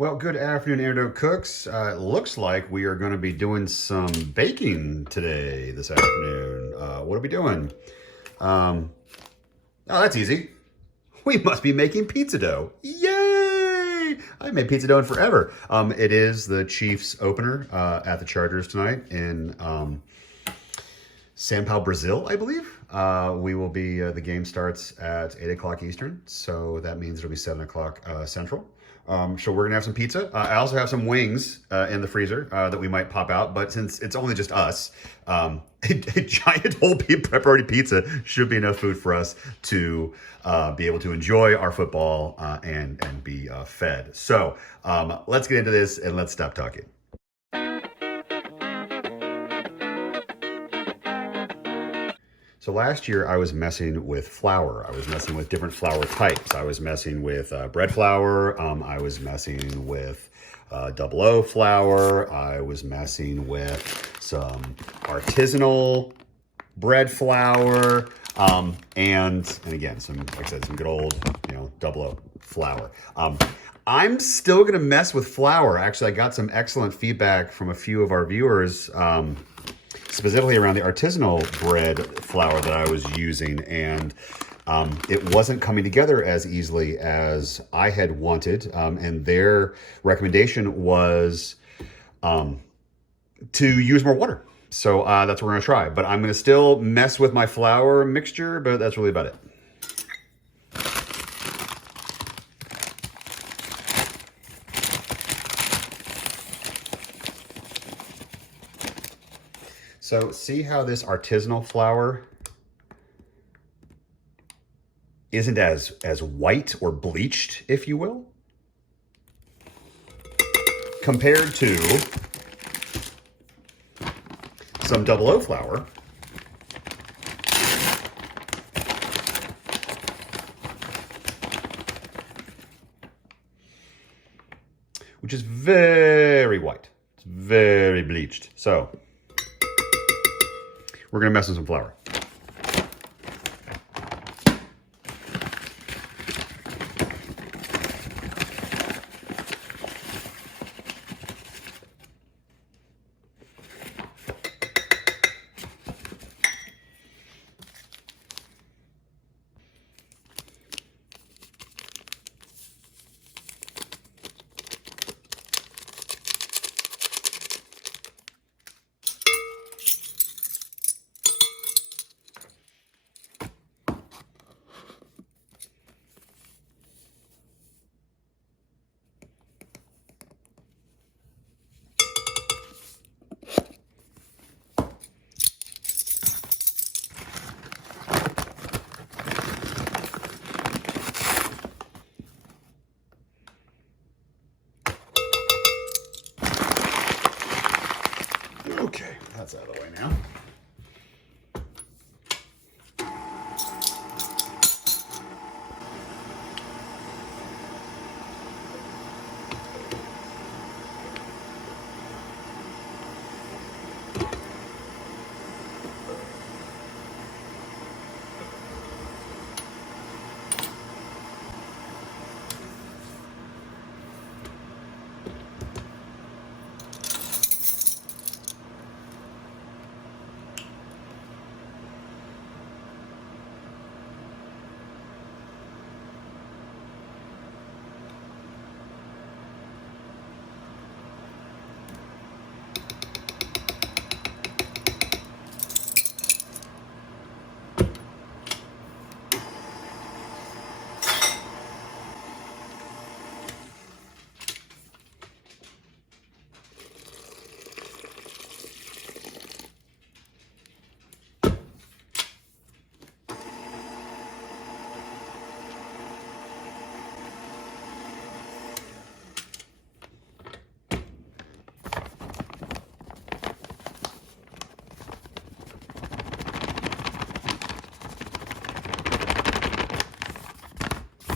Well, good afternoon, Doak cooks. It looks like we are going to be doing some baking today, this afternoon. What are we doing? Oh, that's easy. We must be making pizza dough. Yay! I made pizza dough in forever. It is the Chiefs opener at the Chargers tonight in São Paulo, Brazil, I believe. The game starts at 8 o'clock Eastern, so that means it'll be 7 o'clock Central. So we're gonna have some pizza. I also have some wings in the freezer that we might pop out, but since it's only just us, a giant whole pepperoni pizza should be enough food for us to be able to enjoy our football and be fed. So let's get into this and let's stop talking. So last year I was messing with flour. I was messing with different flour types. I was messing with bread flour. I was messing with double O flour. I was messing with some artisanal bread flour. And again, like I said, some good old, double O flour. I'm still gonna mess with flour. Actually, I got some excellent feedback from a few of our viewers, specifically around the artisanal bread flour that I was using, and it wasn't coming together as easily as I had wanted, and their recommendation was to use more water. So that's what we're gonna try, but I'm gonna still mess with my flour mixture, but that's really about it. So see how this artisanal flour isn't as white or bleached, if you will, compared to some double O flour, which is very white. It's very bleached. So we're gonna mess with some flour. Okay, that's out of the way now.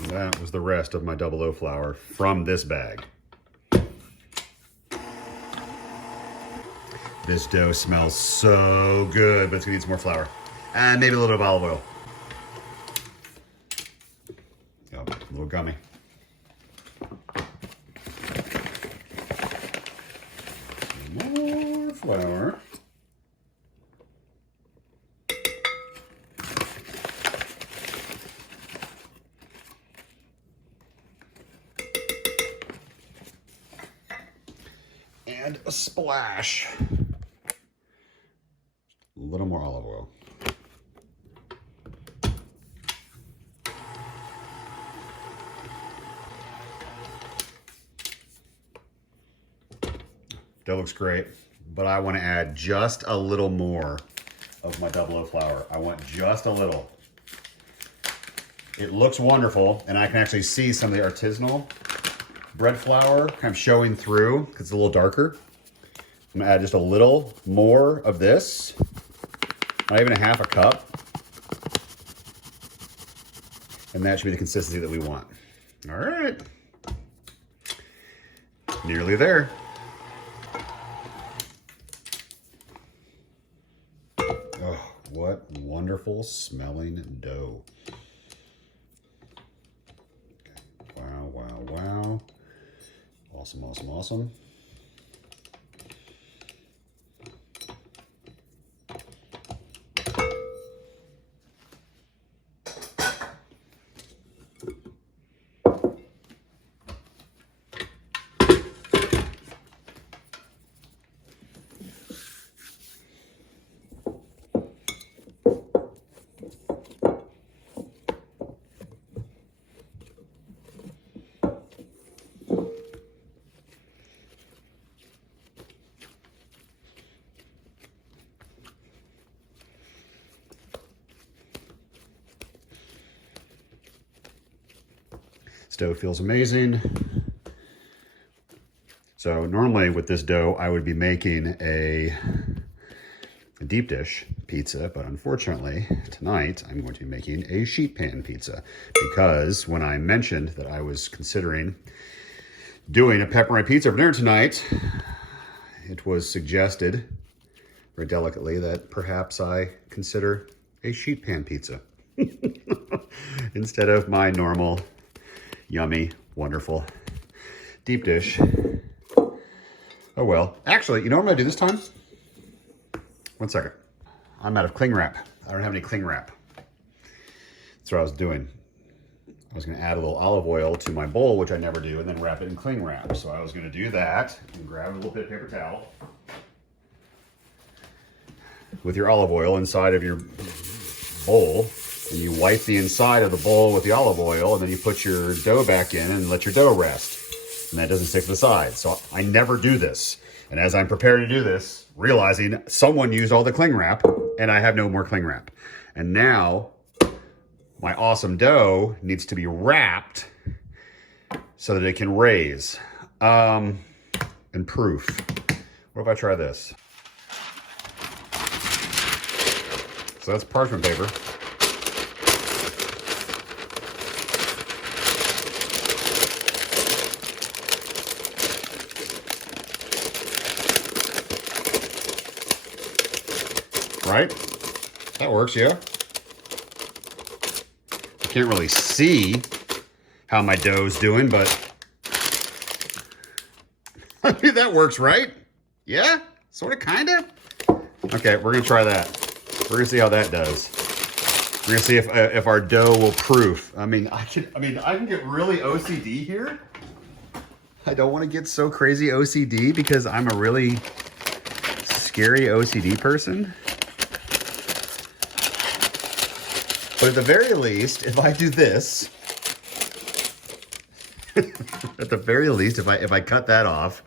That was the rest of my double O flour from this bag. This dough smells so good, but it's gonna need some more flour. And maybe a little bit of olive oil. Oh, a little gummy. more flour. And a splash. A little more olive oil. Dough looks great, but I want to add just a little more of my double O flour. I want just a little. It looks wonderful, and I can actually see some of the artisanal bread flour kind of showing through because it's a little darker. I'm gonna add just a little more of this, not even a half a cup. And that should be the consistency that we want. All right, nearly there. Oh, what wonderful smelling dough. Okay. Wow, wow, wow. Awesome, awesome, awesome. This dough feels amazing. So normally with this dough, I would be making a deep dish pizza, but unfortunately tonight I'm going to be making a sheet pan pizza because when I mentioned that I was considering doing a pepperoni pizza for dinner tonight, it was suggested very delicately that perhaps I consider a sheet pan pizza instead of my normal yummy, wonderful deep dish. Oh well. Actually, you know what I'm gonna do this time? One second. I'm out of cling wrap. I don't have any cling wrap. That's what I was doing. I was gonna add a little olive oil to my bowl, which I never do, and then wrap it in cling wrap. So I was gonna do that and grab a little bit of paper towel with your olive oil inside of your bowl, and you wipe the inside of the bowl with the olive oil, and then you put your dough back in and let your dough rest. And that doesn't stick to the side. So I never do this. And as I'm preparing to do this, realizing someone used all the cling wrap and I have no more cling wrap. And now my awesome dough needs to be wrapped so that it can raise. And proof. What if I try this? So that's parchment paper. Right? That works, yeah. I can't really see how my dough's doing, but I mean, that works, right? Yeah? Sort of, kind of? Okay, we're gonna try that. We're gonna see how that does. We're gonna see if our dough will proof. I mean, I can get really OCD here. I don't want to get so crazy OCD because I'm a really scary OCD person. But at the very least, if I do this, at the very least, if I cut that off,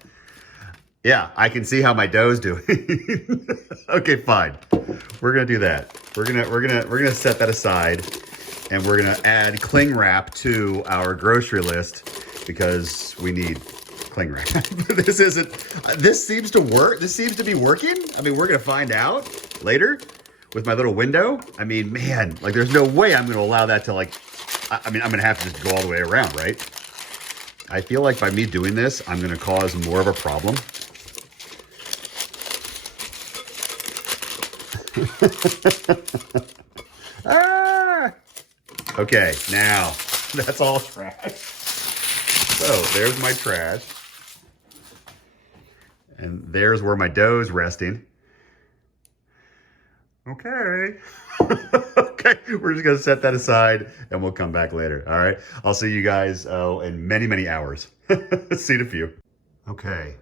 yeah, I can see how my dough's doing. Okay, fine. We're gonna do that. We're gonna set that aside, and we're gonna add cling wrap to our grocery list because we need cling wrap. This seems to work. This seems to be working. I mean, we're gonna find out later. With my little window, I mean, man, like there's no way I'm going to allow that to I'm going to have to just go all the way around, right? I feel like by me doing this, I'm going to cause more of a problem. Ah! Okay, now that's all trash. So there's my trash. And there's where my dough's resting. Okay. Okay, we're just gonna set that aside and we'll come back later. All right. I'll see you guys in many, many hours. See you in a few. Okay.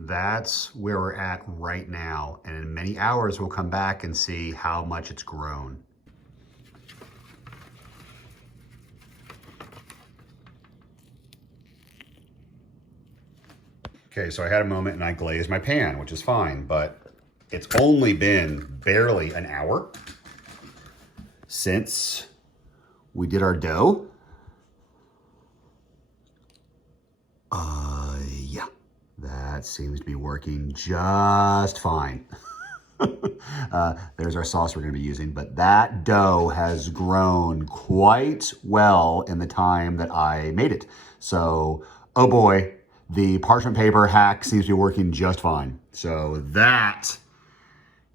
That's where we're at right now. And in many hours, we'll come back and see how much it's grown. Okay, so I had a moment and I glazed my pan, which is fine, but it's only been barely an hour since we did our dough. Yeah, that seems to be working just fine. There's our sauce we're gonna be using, but that dough has grown quite well in the time that I made it. So, oh boy, the parchment paper hack seems to be working just fine. So that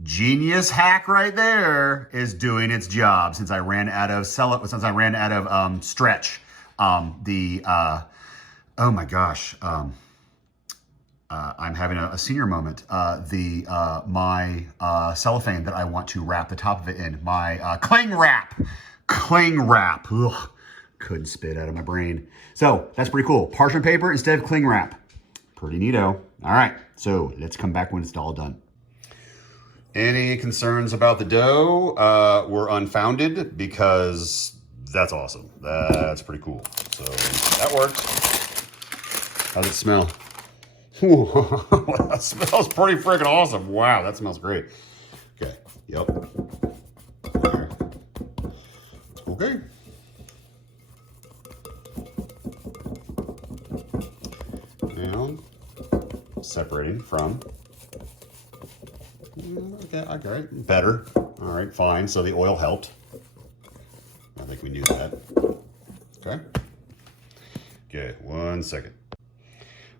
genius hack right there is doing its job since I ran out of stretch. Oh my gosh. I'm having a senior moment. My cellophane that I want to wrap the top of it in, my cling wrap. Ugh, couldn't spit out of my brain. So that's pretty cool. Parchment paper instead of cling wrap. Pretty neato. All right, so let's come back when it's all done. Any concerns about the dough were unfounded because that's awesome. That's pretty cool. So that works. How's it smell? Ooh, that smells pretty freaking awesome. Wow, that smells great. Okay, yep. There. Okay. Now, separating from. Okay, okay, better. All right, fine. So the oil helped. I think we knew that. Okay. Okay, 1 second.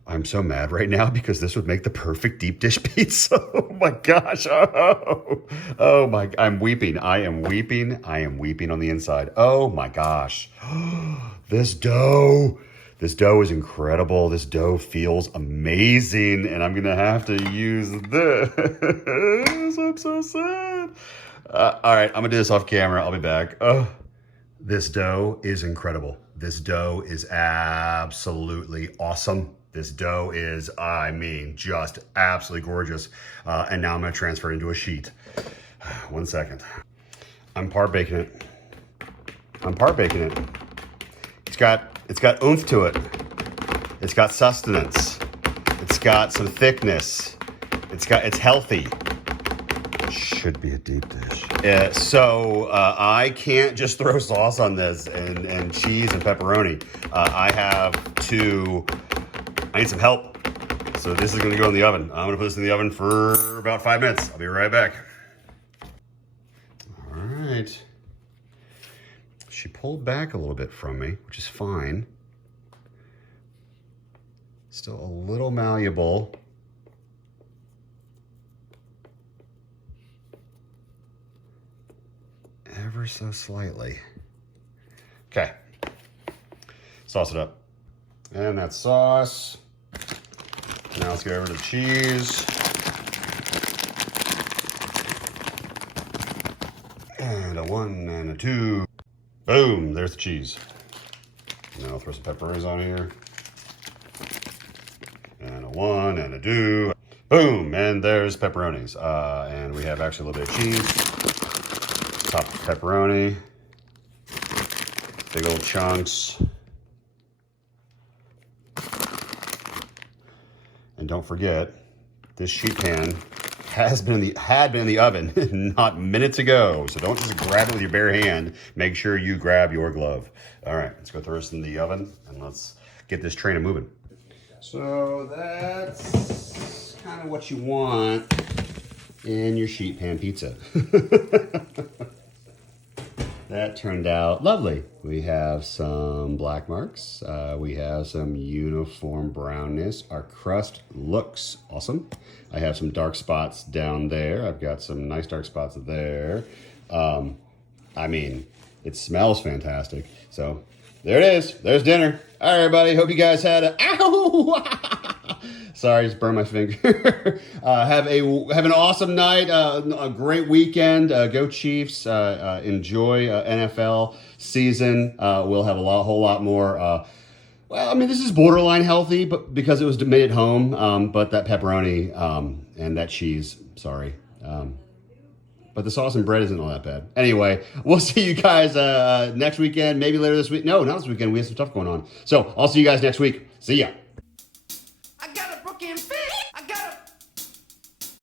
I'm so mad right now because this would make the perfect deep dish pizza. Oh my gosh. Oh my, I'm weeping. I am weeping. I am weeping on the inside. Oh my gosh. This dough is incredible. This dough feels amazing and I'm gonna have to use this. I'm so sad. All right, I'm gonna do this off camera. I'll be back. This dough is incredible. This dough is absolutely awesome. This dough is, I mean, just absolutely gorgeous. And now I'm gonna transfer it into a sheet. 1 second. I'm part baking it. It's got oomph to it. It's got sustenance. It's got some thickness. It's healthy. Should be a deep dish. I can't just throw sauce on this and cheese and pepperoni. I need some help. So this is gonna go in the oven. I'm gonna put this in the oven for about 5 minutes. I'll be right back. All right. She pulled back a little bit from me, which is fine. Still a little malleable. Ever so slightly. Okay. Sauce it up. And that sauce. Now let's go over to the cheese. And a 1 and a 2. Boom, there's the cheese. Now I'll throw some pepperonis on here. And a 1 and a 2. Boom, and there's pepperonis. And we have actually a little bit of cheese. Top of pepperoni. Big old chunks. And don't forget, this sheet pan had been in the oven not minutes ago. So don't just grab it with your bare hand. Make sure you grab your glove. All right, let's go throw this in the oven and let's get this train moving. So that's kind of what you want in your sheet pan pizza. That turned out lovely. We have some black marks. We have some uniform brownness. Our crust looks awesome. I have some dark spots down there. I've got some nice dark spots there. I mean, it smells fantastic. So there it is. There's dinner. All right, everybody. Hope you guys had a... Ow! Sorry, just burned my finger. Have an awesome night, a great weekend. Go Chiefs. Enjoy NFL season. We'll have whole lot more. Well, I mean, this is borderline healthy, but because it was made at home. But that pepperoni and that cheese, sorry. But the sauce and bread isn't all that bad. Anyway, we'll see you guys next weekend, maybe later this week. No, not this weekend. We have some stuff going on. So I'll see you guys next week. See ya.